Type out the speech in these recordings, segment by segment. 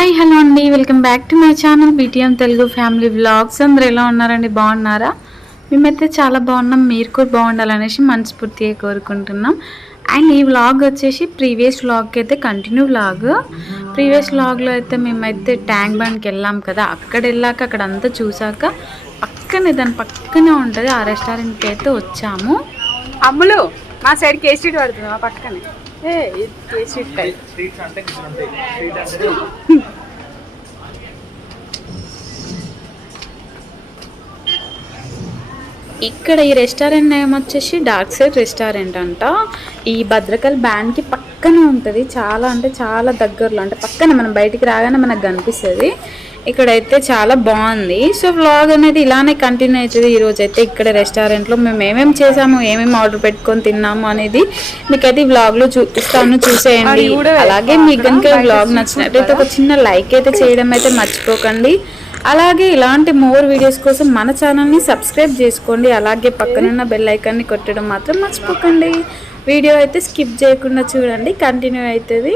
Hi hello అండి, welcome back to my channel BTM Telugu family vlogs. అందరూ ఎలా ఉన్నారండి? బాగున్నారా? మేమైతే చాలా బాగున్నాం. మీరు కూడా బాగుండాలనేసి మనస్ఫూర్తిగా కోరుకుంటున్నాం. అండ్ ఈ వ్లాగ్ వచ్చేసి ప్రీవియస్ వ్లాగ్కి అయితే కంటిన్యూ వ్లాగ్. ప్రీవియస్ వ్లాగ్లో అయితే మేమైతే ట్యాంక్ బండ్కి వెళ్ళాం కదా, అక్కడ వెళ్ళాక అక్కడ అంతా చూసాక దాని పక్కనే ఉంటుంది ఆ రెస్టారెంట్కి అయితే వచ్చాము. అమ్ములు మా సైడ్ కేసీ స్ట్రీట్ పడుతుంది, మా పక్కనే ఇక్కడ ఈ రెస్టారెంట్ నేమ్ వచ్చేసి డార్క్ సైడ్ రెస్టారెంట్ అంట. ఈ భద్రకల్ బ్యాండ్కి పక్కనే ఉంటుంది, చాలా అంటే చాలా దగ్గరలో, అంటే పక్కన మనం బయటికి రాగానే మనకు కనిపిస్తుంది. ఇక్కడైతే చాలా బాగుంది. సో వ్లాగ్ అనేది ఇలానే కంటిన్యూ అవుతుంది. ఈరోజు అయితే ఇక్కడ రెస్టారెంట్లో మేము ఏమేమి చేసాము, ఏమేమి ఆర్డర్ పెట్టుకొని తిన్నాము అనేది మీకైతే ఈ వ్లాగ్లో చూపిస్తాను, చూసేయండి. అలాగే మీకు కనుక వ్లాగ్ నచ్చినట్టయితే ఒక చిన్న లైక్ అయితే చేయడం అయితే మర్చిపోకండి. అలాగే ఇలాంటి మోర్ వీడియోస్ కోసం మన ఛానల్ని సబ్స్క్రైబ్ చేసుకోండి. అలాగే పక్కనున్న బెల్ ఐకాన్ని కొట్టడం మాత్రం మర్చిపోకండి. వీడియో అయితే స్కిప్ చేయకుండా చూడండి, కంటిన్యూ అవుతుంది.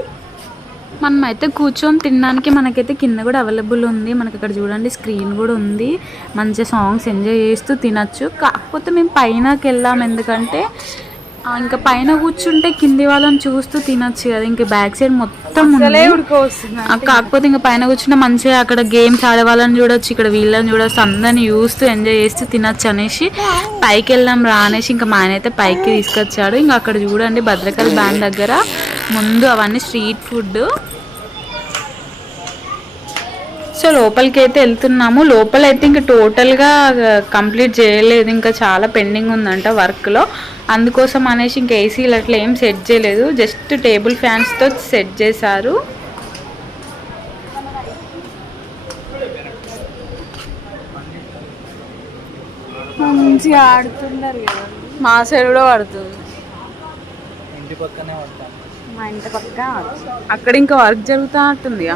మనం అయితే కూర్చొని తినడానికి మనకైతే కింద కూడా అవైలబుల్ ఉంది. మనకి ఇక్కడ చూడండి స్క్రీన్ కూడా ఉంది, మంచిగా సాంగ్స్ ఎంజాయ్ చేస్తూ తినచ్చు. కాకపోతే మేము పైనకి వెళ్ళాం, ఎందుకంటే ఇంకా పైన కూర్చుంటే కింది వాళ్ళని చూస్తూ తినచ్చు కదా, ఇంకా బ్యాక్ సైడ్ మొత్తం కాకపోతే ఇంకా పైన కూర్చుంటే మంచిగా అక్కడ గేమ్స్ ఆడే వాళ్ళని చూడొచ్చు, ఇక్కడ వీళ్ళని చూడొచ్చు, అందరిని చూస్తూ ఎంజాయ్ చేస్తూ తినచ్చు అనేసి పైకి వెళ్ళాం రా అనేసి ఇంకా మా ఆయన అయితే పైకి తీసుకొచ్చాడు. ఇంకా అక్కడ చూడండి భద్రకల్ బ్యాండ్ దగ్గర ముందు అవన్నీ స్ట్రీట్ ఫుడ్. సో లోపలికి అయితే వెళ్తున్నాము. లోపలైతే ఇంకా టోటల్గా కంప్లీట్ చేయలేదు, ఇంకా చాలా పెండింగ్ ఉందంట వర్క్లో. అందుకోసం అనేసి ఇంకా ఏసీలు అట్లా ఏం సెట్ చేయలేదు, జస్ట్ టేబుల్ ఫ్యాన్స్తో సెట్ చేశారు. మంచిగా ఆడుతున్నారు కదా, మా సైడ్ కూడా పడుతుంది. మా ఇంటి పక్క అక్కడ ఇంకా వర్క్ జరుగుతూ ఉంటుంది.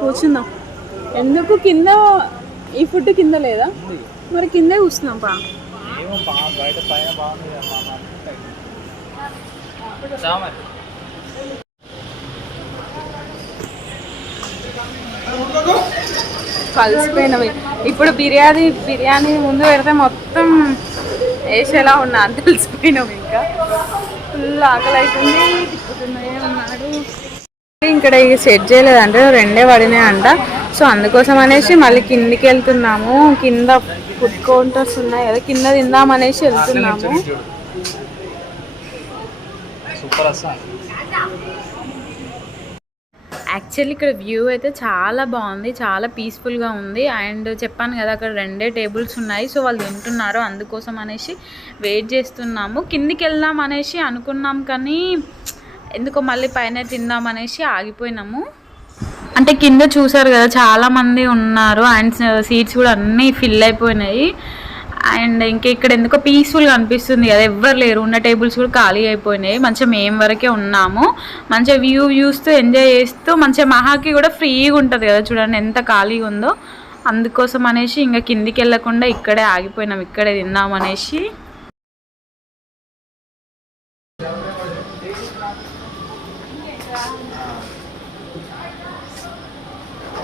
కూర్చుందాం. ఎందుకు కింద ఈ ఫుడ్ కింద లేదా? మరి కిందే కూర్చున్నాం పా. కలిసిపోయినవి. ఇప్పుడు బిర్యానీ ముందు పెడితే మొత్తం వేసేలా ఉన్నా అని తెలిసిపోయినావు. ఇంకా ఫుల్ ఆకలి అవుతుంది, తిప్పుతున్నాయి ఉన్నాడు. ఇక్కడ సెట్ చేయలేదంటే రెండే పడినాయి అంట. సో అందుకోసం అనేసి మళ్ళీ కిందికి వెళ్తున్నాము. కింద ఫుడ్ కౌంటర్స్ ఉన్నాయి కదా, కింద తిందామనేసి వెళ్తున్నాము. యాక్చువల్లీ ఇక్కడ వ్యూ అయితే చాలా బాగుంది, చాలా పీస్ఫుల్గా ఉంది. అండ్ చెప్పాను కదా అక్కడ రెండే టేబుల్స్ ఉన్నాయి, సో వాళ్ళు తింటున్నారు, అందుకోసం అనేసి వెయిట్ చేస్తున్నాము. కిందికి వెళ్దాం అనేసి అనుకున్నాం, కానీ ఎందుకో మళ్ళీ పైన తిందాం అనేసి ఆగిపోయినాము. అంటే కింద చూసారు కదా చాలామంది ఉన్నారు, అండ్ సీట్స్ కూడా అన్నీ ఫిల్ అయిపోయినాయి. అండ్ ఇంకా ఇక్కడ ఎందుకో పీస్ఫుల్గా అనిపిస్తుంది కదా, ఎవ్వరు లేరు, ఉన్న టేబుల్స్ కూడా ఖాళీ అయిపోయినాయి. మంచిగా మేము వరకే ఉన్నాము, మంచిగా వ్యూ చూస్తూ ఎంజాయ్ చేస్తూ. మంచిగా మహాకి కూడా ఫ్రీగా ఉంటుంది కదా, చూడండి ఎంత ఖాళీగా ఉందో. అందుకోసం అనేసి ఇంకా కిందికి వెళ్ళకుండా ఇక్కడే ఆగిపోయినాం, ఇక్కడే తిందాం అనేసి.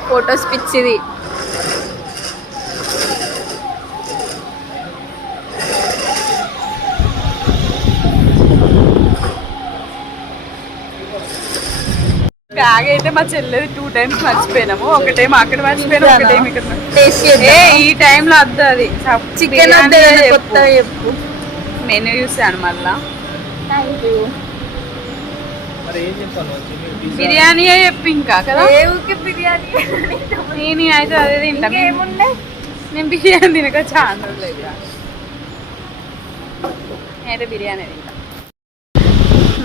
ఫొటోస్ పిచ్చిది. బ్యాగ్ అయితే మా చెల్లెది 2 times మర్చిపోయినాము. ఒక టైం అక్కడ మర్చిపోయినా, ఒక టైం ఇక్కడ. ఈ టైంలో వద్దు, అది చికెన్ చెప్పు. మెనూ చూసాను మళ్ళా. బిర్యానీ చెప్పి ఇంకా కదా, బిర్యానీ అయితే అదే తింటా. నేను బిర్యానీ తినక చాలా రోజులు అయితే బిర్యానీ తింటా.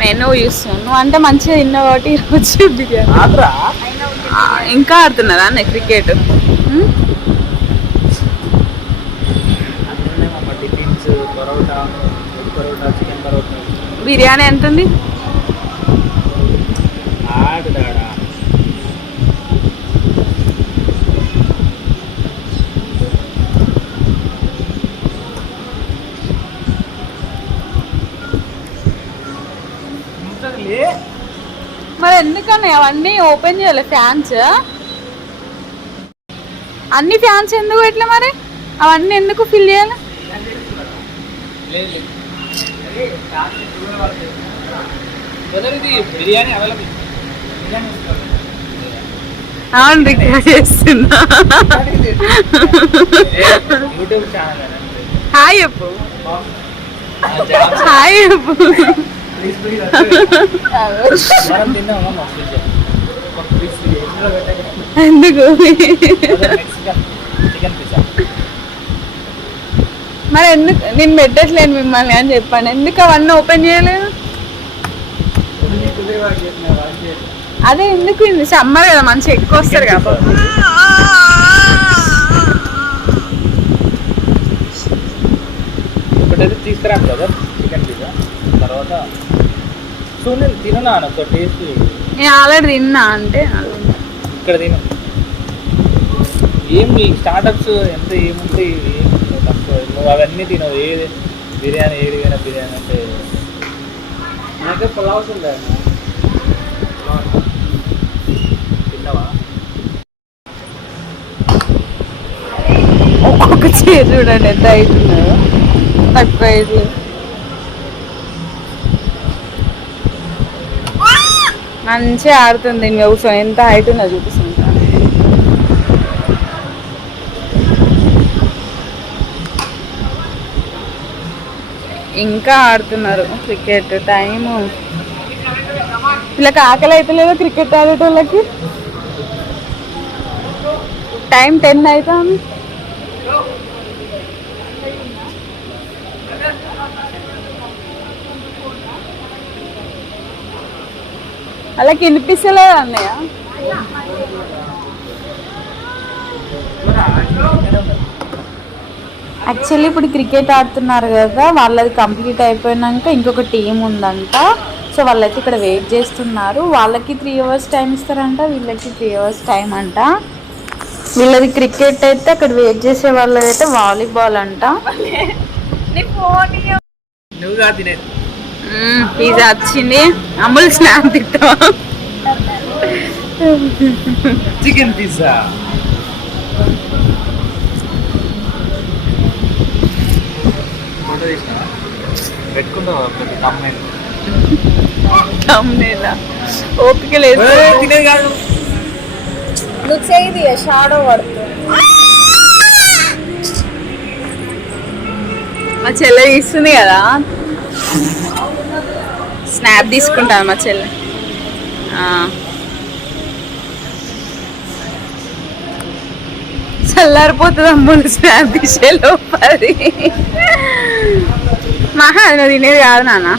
మెనూ చూస్తున్నాను అంటే మంచిగా తిన్నా కాబట్టి వచ్చి బిర్యానీ. ఇంకా ఆడుతున్నారా అన్న క్రికెట్? బిర్యానీ ఎంత ఉంది? మరి ఎందుకన్నా అవన్నీ ఓపెన్ చేయాలి ఫ్యాన్స్? అన్ని ఫ్యాన్స్ ఎందుకు ఎట్లా మరి? అవన్నీ ఎందుకు ఫిల్ చేయాలి? అవును, రికార్డ్ చేస్తున్నా. హాయ్ చెప్పు, హాయ్ చెప్పు. ఎందుకు మరి ఎందుకు నేను పెట్టట్లేను మిమ్మల్ని అని చెప్పాను. ఎందుకు అవన్నీ ఓపెన్ చేయలేదు? అదే ఎందుకు, ఇది సమ్మర్ కదా, మంచిగా ఎక్కువ వస్తారు కదా. తీసుకురా బ్రదర్ చికెన్ పిజ్జా. తర్వాత సునీల్ తిననా ఒక టేస్ట్. నేను ఆల్రెడీ తిన్నా. అంటే ఇక్కడ తిను. ఏం స్టార్టప్స్ ఎంత ఏముంటాయి, ఏం తక్కువ. నువ్వు అవన్నీ తినవు. ఏది బిర్యానీ, ఏడిపోయినా బిర్యానీ అంటే నాకే పులావ్స్ ఉంటాయి. తిన్నావా? ఒక్కొక్క చీర చూడండి ఎంత అవుతున్నాయో. తక్కువ అయితే మంచిగా ఆడుతుంది. కూర్చొని ఎంత హైట్ ఉందో చూపిస్తుంది. ఇంకా ఆడుతున్నారు క్రికెట్. టైము వీళ్ళకి ఆకలి అయితే లేదో క్రికెట్ ఆడేటోళ్ళకి. టైం 10 అవుతుంది. అలాగే వినిపిస్తలేదు అన్నయ్య. యాక్చువల్లీ ఇప్పుడు క్రికెట్ ఆడుతున్నారు కదా, వాళ్ళది కంప్లీట్ అయిపోయినాక ఇంకొక టీం ఉందంట. సో వాళ్ళైతే ఇక్కడ వెయిట్ చేస్తున్నారు. వాళ్ళకి 3 hours టైం ఇస్తారంట, వీళ్ళకి 3 hours టైం అంట. వీళ్ళది క్రికెట్ అయితే అక్కడ వెయిట్ చేసే వాళ్ళదైతే వాలీబాల్ అంట. పిజ్జా వచ్చింది. అమ్ములు స్నాప్ తిట్టా. చికెన్ పిజ్జా ఫోటో తీసినా పెట్టుకుంటావా? తమ్మునేలా ఓపిక లేదు. తినేది కాదు. నువ్వు చేయి, షాడో పడుతుంది. మా చెల్లె తీస్తుంది కదా, స్నాప్ తీసుకుంటాను మా చెల్లె. చల్లారిపోతుంది అమ్ములు స్నాప్ తీసే లోపది. మహా నువ్వు తినేది కాదు నాన్న.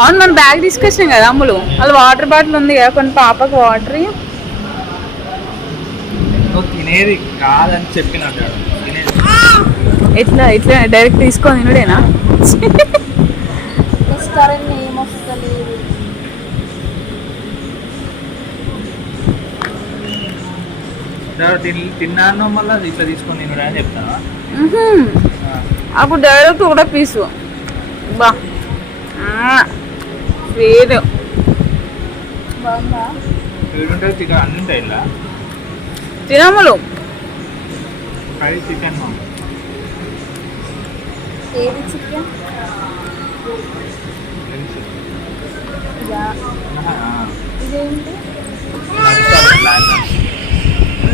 అవును, మనం బ్యాగ్ తీసుకొచ్చాం కదా అమ్ములు. వాళ్ళు వాటర్ బాటిల్ ఉంది కదా, కొన్ని పాపకు వాటర్. తినేది కాదని చెప్పినట్టు ఎట్లా ఇట్లా డైరెక్ట్ తీసుకొని తినడేనా? రెస్టారెంట్ ఏమొస్తలేదు. తిన్నాను మళ్ళీ ఇట్లా తీసుకొని తినడా అని చెప్తావా? అప్పుడు డైరెక్ట్ కూడా పీసు బా వేరు బాగుందా? వీడుంటే చికెన్ అన్ని ఉంటాయి ఇలా. తినములు ఫ్రై చికెన్ ఏది చికెన్? ఇదేంటి?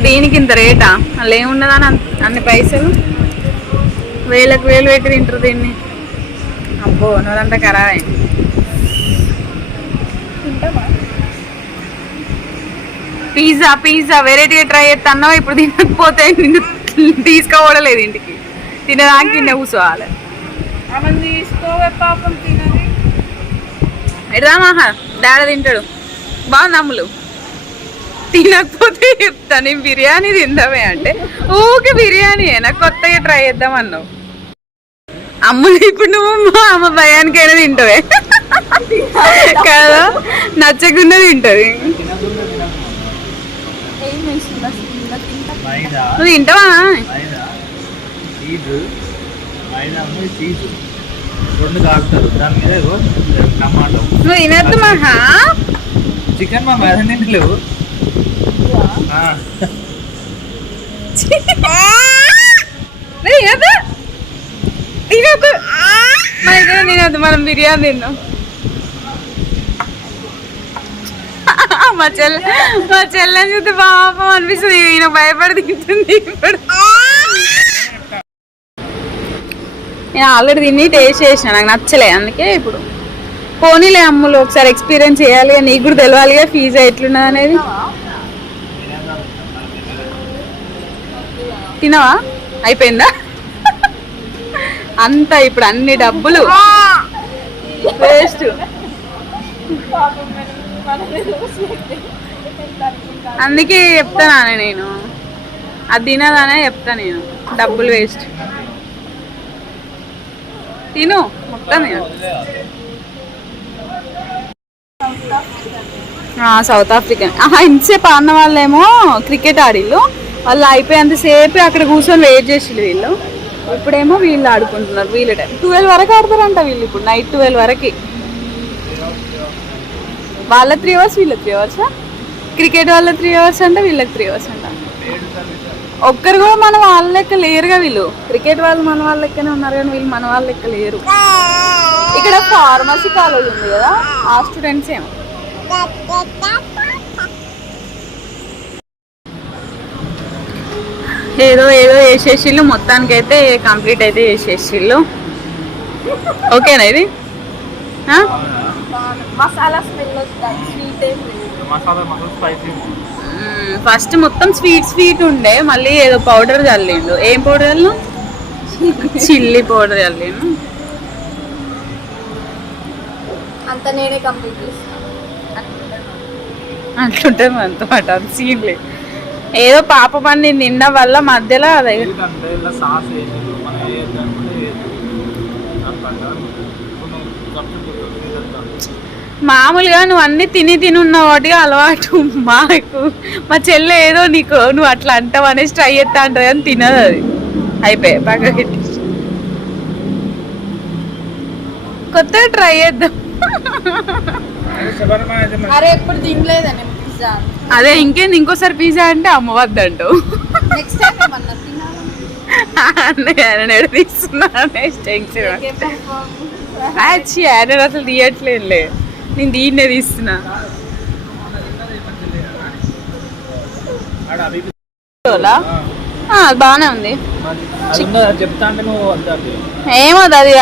దీనికి ఇంత రేటా? అలా ఏమున్నదని అన్ని పైసలు వేలకు వేలు పెట్టి తింటారు దీన్ని. అబ్బో నోదంతా ఖరాబ్ అయింది. పిజ్జా పిజ్జా వెరైటీగా ట్రై చేస్తాను. ఇప్పుడు తినకపోతే నిన్ను తీసుకోవడలేదు ఇంటికి. తినడానికి తిన్న కూర్చోవాలి. తీసుకోవే పాపం తినది. ఎడదా మహా డాడ తింటాడు. బాగుంది అమ్ములు. తినకపోతే చెప్తా నేను బిర్యానీ తిందామే అంటే ఊకే బిర్యానీ నాకు కొత్తగా ట్రై చేద్దాం అన్నావు. అమ్ములు ఇప్పుడు నువ్వు మా అమ్మ భయానికైనా తింటావే కదా, నచ్చకుండా తింటది. నువ్వు తింటావా? రెండు కాలుతారు దాని మీద ఇగో టమాటో. నువ్వు తినద్దు మహా. చికెన్ మా మీద లేవు. తినద్దు తినద్దు మన ఇద్దరం తినద్దు, మనం బిర్యానీ తిన్నాం. మా చెల్లెని చూస్తే పాపం అనిపిస్తుంది, ఈయన భయపడి తింటుంది. ఇప్పుడు నేను ఆల్రెడీ తిని టేస్ట్ చేసిన, నాకు నచ్చలే, అందుకే ఇప్పుడు పోనీలే అమ్ములు ఒకసారి ఎక్స్పీరియన్స్ చేయాలి, నీకు కూడా తెలియాలిగా ఫీజు ఎట్లున్నది అనేది. తినవా? అయిపోయిందా? అంతా ఇప్పుడు అన్ని డబ్బులు వేస్ట్. అందుకే చెప్తానా నేను, అది తినదానే చెప్తా నేను, డబ్బులు వేస్ట్. తిను మొత్తం తిను. South African. ఇంతసేపు ఆడిన వాళ్ళేమో క్రికెట్ ఆడిళ్ళు, వాళ్ళు అయిపోయేంతసేపు అక్కడ కూర్చొని వెయిట్ చేసిళ్ళు వీళ్ళు. ఇప్పుడేమో వీళ్ళు ఆడుకుంటున్నారు, వీళ్ళ టైం 12 వరకు ఆడతారంట వీళ్ళు, ఇప్పుడు నైట్ 12 వరకు. వాళ్ళ 3 అవర్స్ వీళ్ళ 3 అవర్స్, క్రికెట్ వాళ్ళ 3 అవర్స్ అంట, వీళ్ళకి 3 అవర్స్ అంట. ఒక్కరు కూడా మన వాళ్ళ లెక్క లేరుగా వీళ్ళు, క్రికెట్ వాళ్ళు మన వాళ్ళ లెక్కనే ఉన్నారు కానీ వీళ్ళు మన వాళ్ళ లెక్క లేరు. ఇక్కడ ఫార్మసీ కాలేజ్ ఉంది కదా, ఆ స్టూడెంట్స్ ఏమో. ఏదో ఏదో వేసేసిళ్ళు, మొత్తానికైతే కంప్లీట్ అయితే చేసేసిళ్ళు. ఓకేనా ఇది? మసాలా స్మెల్ వస్తుంది, స్వీట్ ఏం లేదు. ఫస్ట్ మొత్తం స్వీట్ ఉండే, మళ్ళీ ఏదో పౌడర్ చల్లిండు. ఏం పౌడర్ చల్లు? చిల్లీ పౌడర్ చల్లిండు. అంత నేనే కంప్లీట్ చేస్తాను అట్లుంటే మనతో పాటు అంత సీన్ లేదు. ఏదో పాప మంది నిన్న వల్ల మధ్యలో అదే మామూలుగా నువ్వు అన్ని తినున్న వాటిగా అలవాటు. మా చెల్లె ఏదో నీకు నువ్వు అట్లా అంటావు అనేసి ట్రై చేస్తా అంటది అని తినదు, అది అయిపోయాయి పక్కకి. కొత్తగా ట్రై చేద్దాం. అరే ఎప్పుడు తినలేదని పిజ్జా. అదే ఇంకేంది, ఇంకోసారి పిజ్జా అంటే అమ్మవద్దంటావు. నెక్స్ట్ టైం ఏమన్నా ఆయన తీస్తున్నా ఆయన అసలు తీయట్లేదులే, నేను దీన్నే తీస్తున్నా. బాగానే ఉంది. ఏమో అది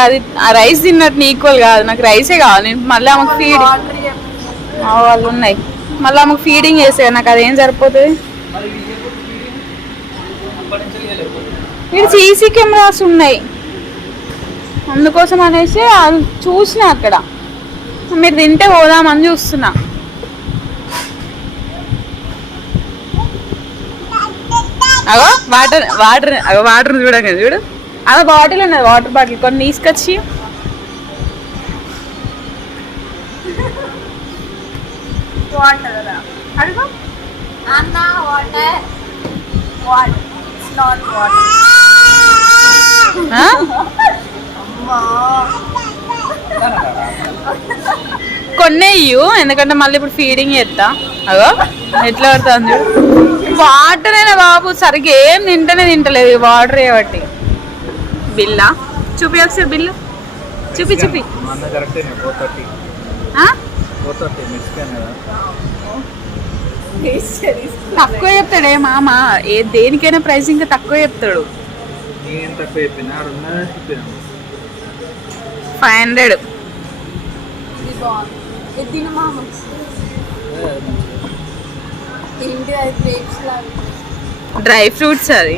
ఆ రైస్ తిన్నట్టు ఈక్వల్ కాదు, నాకు రైసే కావాలి. మళ్ళీ ఆమెకు ఫీడ్ వాళ్ళు ఉన్నాయి, మళ్ళీ ఆమెకు ఫీడింగ్ చేసే, నాకు అదేం సరిపోతుంది. ఇక్కడ సీసీ కెమెరాస్ ఉన్నాయి, అందుకోసం అనేసి చూసిన అక్కడ. మీరు తింటే పోదామని చూస్తున్నా. అగో వాటర్ చూడండి, చూడు అలా బాటిల్ ఉన్నది, వాటర్ బాటిల్ కొన్ని తీసుకొచ్చి. వాటర్ అడుగు అన్న, water water it's not water. కొన్నే ఇయ్యు, ఎందుకంటే మళ్ళీ ఇప్పుడు ఫీడింగ్ చేస్తా. అగో ఎట్లా పడుతుంది చూడు. వాటర్ అయినా బాబు సరిగ్గా ఏం తింటలేదు, వాటర్ కాబట్టి. బిల్లా చూపి ఒకసారి, బిల్లు చూపి. తక్కువ చెప్తాడే మామ, దేనికైనా ప్రైస్ ఇంకా తక్కువ చెప్తాడు. 500. డ్రై ఫ్రూట్స్ అది,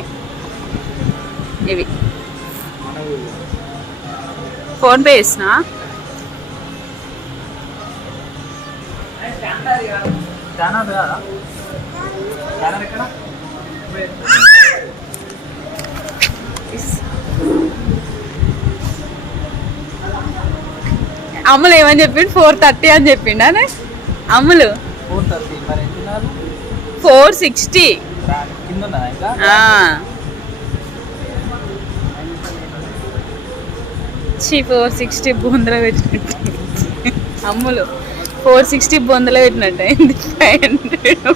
ఇవి ఫోన్ పే చేసినా. అమ్ములు ఏమని చెప్పిండు? 430 అని చెప్పిండు అనే. అమ్ములు 460. వచ్చి 460 బొందలో పెట్టినట్టు అమ్ములు 460 బొందలో పెట్టినట్టు అయింది 500.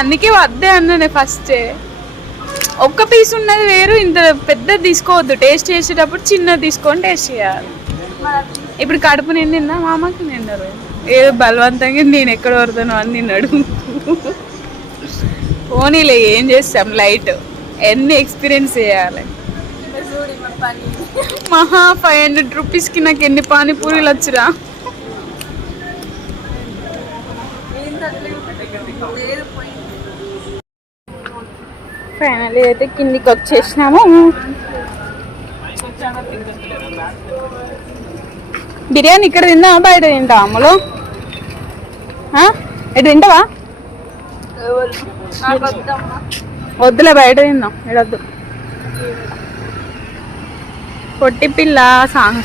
అందుకే వద్దే అన్నానే ఫస్ట్. ఒక్క పీస్ ఉన్నది వేరు, ఇంత పెద్దది తీసుకోవద్దు. టేస్ట్ చేసేటప్పుడు చిన్నది తీసుకొని టేస్ట్ చేయాలి. ఇప్పుడు కడుపు నిండిందా మామకి? నిండరు. ఏదో బలవంతంగా నేను ఎక్కడ పడతాను అని నిన్నాడు. పోనీలే ఏం చేస్తాం, లైట్ ఎన్ని ఎక్స్పీరియన్స్ చేయాలి. మహా 500 రూపీస్కి నాకు ఎన్ని పానీపూరీలు వచ్చురా. ఫైనల్లీ అయితే కిందికి వచ్చేసినాము. బిర్యానీ ఇక్కడ తిందామా బయట తింటా అమ్మలో? ఇటు తింటావా? వద్దులే బయట తిందాం, ఇడొద్దు. పొట్టి పిల్ల సాంగ్.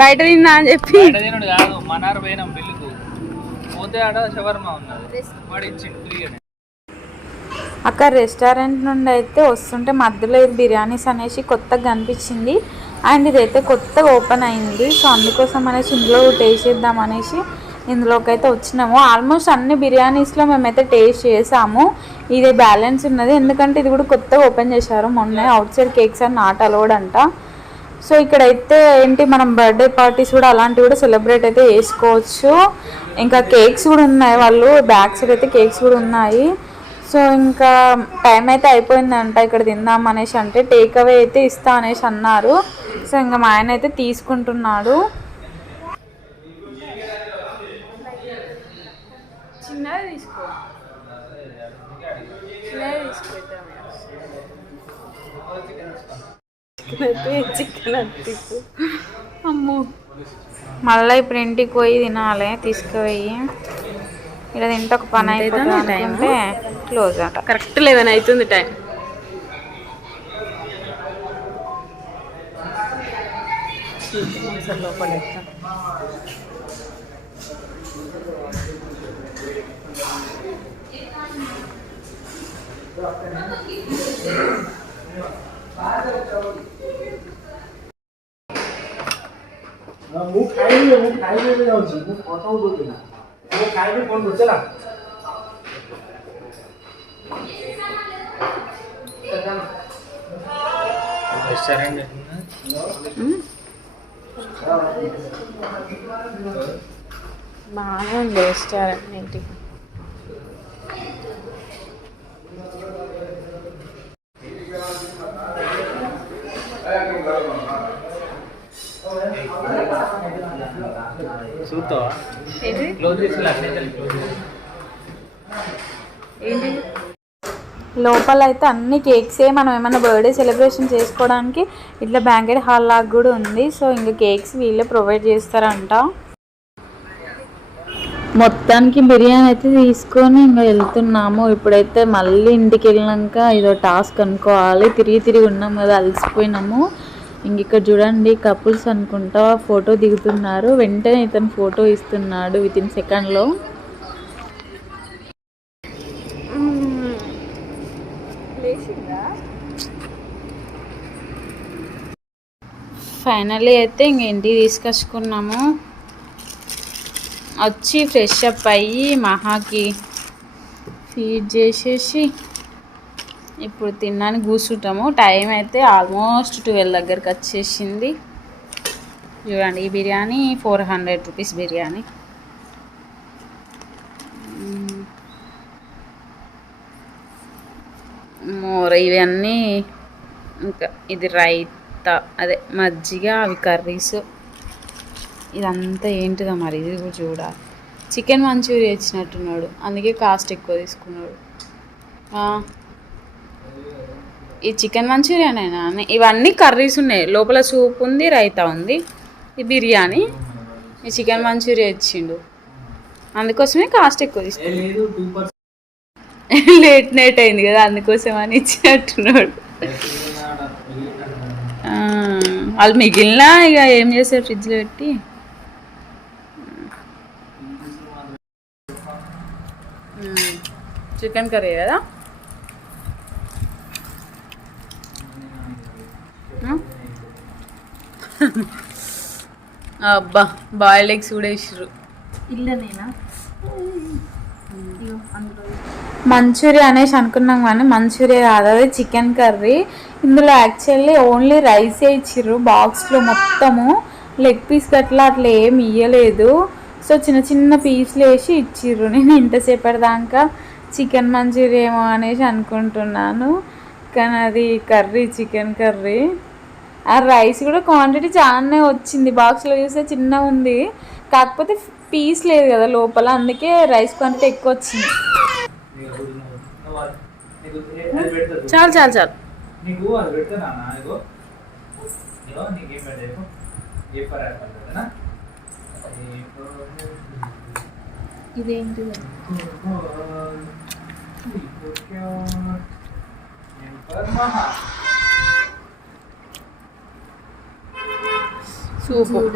బయట తిన్నా అని చెప్పి కాదు, మనారు పోయినాం బిల్లుకు పోతే ఆడ షవర్మా ఉన్నది, వాడు ఇచ్చిండు ఫ్రీగానే. అక్కడ రెస్టారెంట్ నుండి అయితే వస్తుంటే మధ్యలో ఇది బిర్యానీస్ అనేసి కొత్తగా కనిపించింది. అండ్ ఇదైతే కొత్తగా ఓపెన్ అయింది. సో అందుకోసం అనేసి ఇందులో టేస్ట్ చేద్దాం అనేసి ఇందులోకి అయితే వచ్చినాము. ఆల్మోస్ట్ అన్ని బిర్యానీస్లో మేమైతే టేస్ట్ చేసాము. ఇది బ్యాలెన్స్ ఉన్నది ఎందుకంటే ఇది కూడా కొత్తగా ఓపెన్ చేశారు మొన్న. అవుట్ సైడ్ కేక్స్ అని నాట్ అలౌడ్ అంట. సో ఇక్కడైతే ఏంటి మనం బర్త్డే పార్టీస్ కూడా అలాంటివి కూడా సెలబ్రేట్ అయితే చేసుకోవచ్చు. ఇంకా కేక్స్ కూడా ఉన్నాయి, వాళ్ళు బ్యాక్ సైడ్ అయితే కేక్స్ కూడా ఉన్నాయి. సో ఇంకా టైం అయితే అయిపోయిందంట ఇక్కడ తిందాం అనేసి. అంటే టేక్ అవే అయితే ఇస్తా అనేసి అన్నారు. సో ఇంకా మా ఆయన అయితే తీసుకుంటున్నాడు. చిన్నది తీసుకో, చికెన్ అమ్మో. మళ్ళీ ఇప్పుడు ఇంటికి పోయి తినాలి తీసుకుపోయి. ఇలా తింటే ఒక పని అయిపోతుంది అంటే క్లోజ్ అంట. కరెక్ట్ 11 అవుతుంది టైం. లోపల ମୁଁ ଖାଇବି ଯାଉଛି, ମୁଁ କଥା କହୁଛି ନା, ମୁଁ ଖାଇବି ଫୋନ୍ କରୁଛି ହେଲା। రెస్టారెంట్ బాగానే ఉంది రెస్టారెంట్ ఇంటికి. చూస్తావా? ఏంటి క్లోజ్ చేసి ఏంటి లోపల అయితే అన్ని కేక్సే. మనం ఏమైనా బర్త్డే సెలబ్రేషన్ చేసుకోవడానికి ఇట్లా బ్యాంకెట్ హాల్ లాగా కూడా ఉంది. సో ఇంకా కేక్స్ వీళ్ళే ప్రొవైడ్ చేస్తారంట. మొత్తానికి బిర్యానీ అయితే తీసుకొని ఇంకా వెళ్తున్నాము. ఇప్పుడైతే మళ్ళీ ఇంటికి వెళ్ళినాక ఇదో టాస్క్ అనుకోవాలి. తిరిగి ఉన్నాము కదా, అలసిపోయినాము. ఇంక ఇక్కడ చూడండి కపుల్స్ అనుకుంటా ఫోటో దిగుతున్నారు. వెంటనే ఇతను ఫోటో ఇస్తున్నాడు వితిన్ సెకండ్లో. ఫైనల్లీ అయితే ఇంక ఇంటికి తీసుకొచ్చుకున్నాము. వచ్చి ఫ్రెష్ అప్ అయ్యి మహాకి ఫీడ్ చేసేసి ఇప్పుడు తినడానికి కూర్చుంటాము. టైం అయితే ఆల్మోస్ట్ 12 దగ్గరికి వచ్చేసింది. చూడండి ఈ బిర్యానీ 400 రూపీస్ బిర్యానీ. మోర్ ఇవన్నీ ఇంకా ఇది రైతా, అదే మజ్జిగ, అవి కర్రీస్. ఇదంతా ఏంటిదో మరి ఇది కూడా చూడాలి. చికెన్ మంచూరియా ఇచ్చినట్టున్నాడు, అందుకే కాస్ట్ ఎక్కువ తీసుకున్నాడు. ఈ చికెన్ మంచూరియానేనా? ఇవన్నీ కర్రీస్ ఉన్నాయి, లోపల సూప్ ఉంది, రైతా ఉంది, ఈ బిర్యానీ, ఈ చికెన్ మంచూరియా ఇచ్చిండు, అందుకోసమే కాస్ట్ ఎక్కువ తీసుకున్నాడు. లేట్ నైట్ అయింది కదా అందుకోసం అని ఇచ్చినట్టున్నాడు. వాళ్ళు మిగిలిన ఇక ఏం చేస్తారు ఫ్రిడ్జ్లో పెట్టి. చికెన్ కర్రీ కదా. అబ్బా బాయిల్డ్ ఎగ్స్ కూడా వేసారు. ఇల్లనేనా మంచూరియా అనేసి అనుకున్నాం కానీ మంచూరియా కాదు, అది చికెన్ కర్రీ. ఇందులో యాక్చువల్లీ ఓన్లీ రైసే ఇచ్చిర్రు బాక్స్లో, మొత్తము లెగ్ పీస్ గట్లా అట్లా ఏమి ఇయ్యలేదు. సో చిన్న చిన్న పీస్లు వేసి ఇచ్చిర్రు. నేను ఇంతసేపటిదాకా చికెన్ మంచూరియా ఏమో అనేసి అనుకుంటున్నాను, కానీ అది కర్రీ, చికెన్ కర్రీ. ఆ రైస్ కూడా క్వాంటిటీ చాలానే వచ్చింది, బాక్స్లో చూస్తే చిన్నగా ఉంది, కాకపోతే పీస్ లేదు కదా లోపల, అందుకే రైస్ క్వాంటిటీ ఎక్కువ వచ్చింది. చాలు చాలు చాలు. నీకు అది పెడతానా ఇగో ఇగో నీకేం పెట్టాను ఏ ఫర్ యాపిల్ కదా. ఇదేంటి సూపర్.